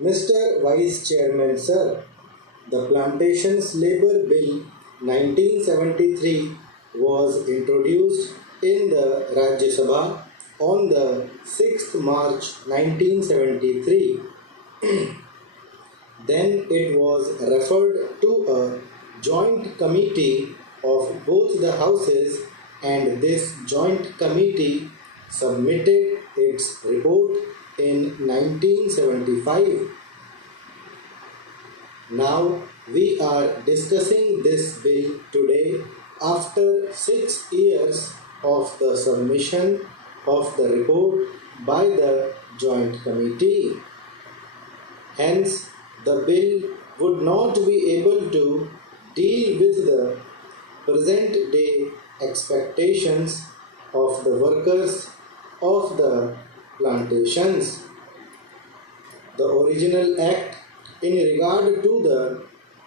Mr. Vice Chairman, sir, the Plantations Labour Bill 1973 was introduced in the Rajya Sabha on the 6th March 1973. Then it was referred to a joint committee of both the houses, and this joint committee submitted its report in 1975. Now we are discussing this bill today after 6 years of the submission of the report by the joint committee. Hence, the bill would not be able to deal with the present day expectations of the workers of the plantations. The original act in regard to the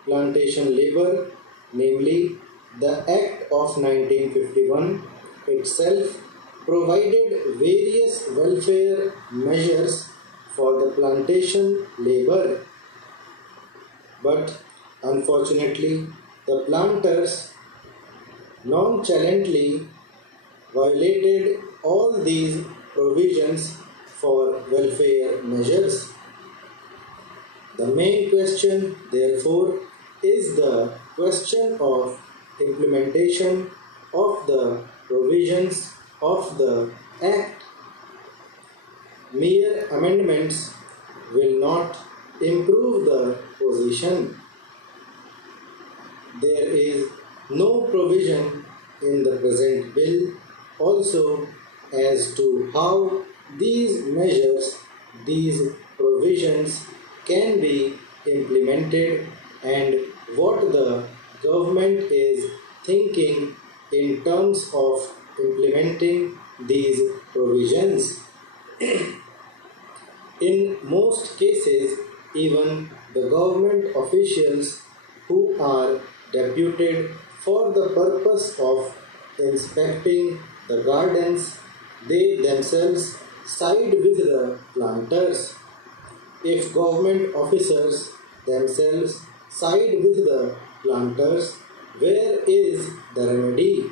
plantation labor, namely the Act of 1951 itself, provided various welfare measures for the plantation labor. But unfortunately, the planters nonchalantly violated all these provisions for welfare measures. The main question, therefore, is the question of implementation of the provisions of the Act. Mere amendments will not improve the position. There is no provision in the present bill also as to how these measures, these provisions can be implemented and what the government is thinking in terms of implementing these provisions. In most cases, even the government officials who are deputed for the purpose of inspecting the gardens, they themselves side with the planters. If government officers themselves side with the planters, where is the remedy?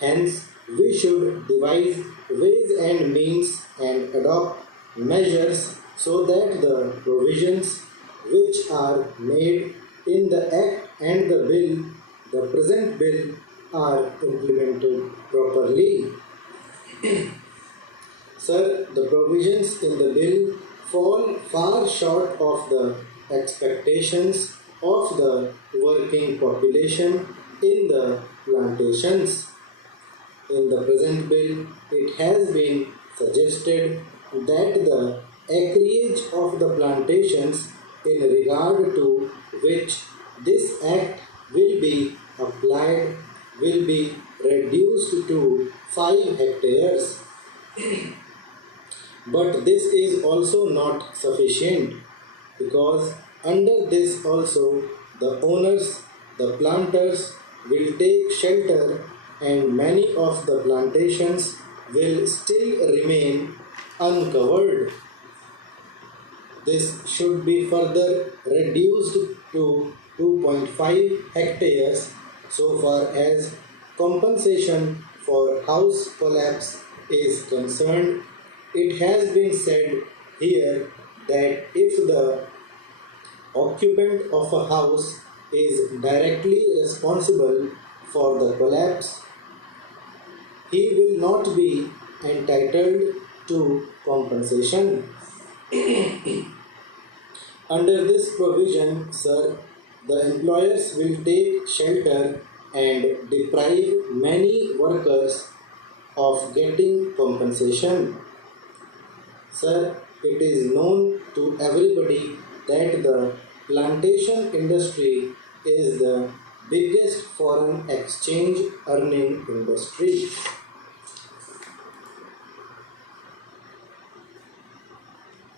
Hence, we should devise ways and means and adopt measures so that the provisions which are made in the Act and the bill, the present bill, are implemented properly. Sir, the provisions in the bill fall far short of the expectations of the working population in the plantations. In the present bill, it has been suggested that the acreage of the plantations in regard to which this act will be applied will be reduced to 5 hectares. But this is also not sufficient, because under this also the owners, the planters will take shelter, and many of the plantations will still remain uncovered. This should be further reduced to 2.5 hectares so far as compensation for house collapse is concerned. It has been said here that if the occupant of a house is directly responsible for the collapse, he will not be entitled to compensation. Under this provision, sir, the employers will take shelter and deprive many workers of getting compensation. Sir, it is known to everybody that the plantation industry is the biggest foreign exchange earning industry.